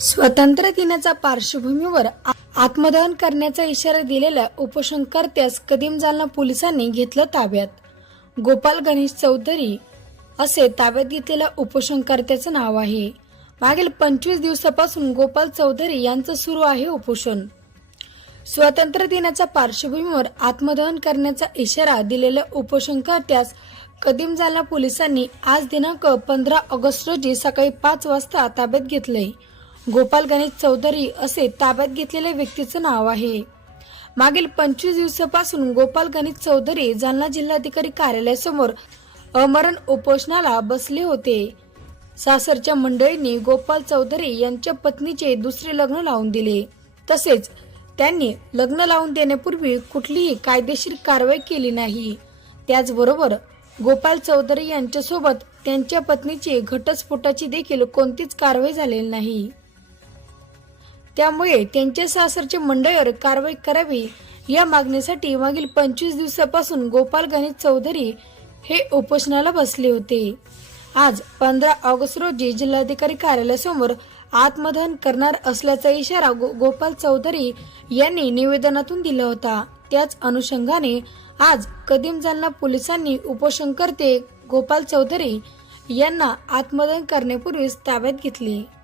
स्वातंत्र्य दिनाच्या पार्श्वभूमीवर आत्मदहन करण्याचा इशारा दिलेल्या उपोषणकर्त्यास कदीम जालना पोलिसांनी घेतलं ताब्यात. गोपाल गणेश चौधरी असे ताब्यात घेतलेल्या उपोषणकर्त्याचं नाव आहे. मागील 25 दिवसापासून गोपाल चौधरी यांचं सुरू आहे उपोषण. स्वातंत्र्य दिनाच्या पार्श्वभूमीवर आत्मदहन करण्याचा इशारा दिलेल्या उपोषणकर्त्यास कदीम जालना पोलिसांनी आज दिनांक 15 ऑगस्ट रोजी सकाळी 5 वाजता ताब्यात घेतले. गोपाल गणेश चौधरी असे ताब्यात घेतलेल्या व्यक्तीचं नाव आहे. मागील 25 दिवसापासून गोपाल गणेश चौधरी जालना जिल्हाधिकारी कार्यालयासमोर अमरण उपोषणाला बसले होते. सासरच्या मंडळींनी गोपाल चौधरी यांच्या पत्नीचे दुसरे लग्न लावून दिले. तसेच त्यांनी लग्न लावून देण्यापूर्वी कुठलीही कायदेशीर कारवाई केली नाही. त्याचबरोबर गोपाल चौधरी यांच्यासोबत त्यांच्या पत्नीची घटस्फोटाची देखील कोणतीच कारवाई झालेली नाही. त्यामुळे त्यांच्या सासरच्या मंडळीवर कारवाई करावी या मागणीसाठी मागील 25 दिवसापासून गोपाल गणेश चौधरी हे उपोषणाला बसले होते. आज 15 ऑगस्ट रोजी जिल्हाधिकारी कार्यालयासमोर आत्मदहन करणार असल्याचा इशारा गोपाल चौधरी यांनी निवेदनातून दिला होता. त्याच अनुषंगाने आज कदीम जालना पोलिसांनी उपोषणकर्ते गोपाल चौधरी यांना आत्मदहन करण्यापूर्वीच ताब्यात घेतले.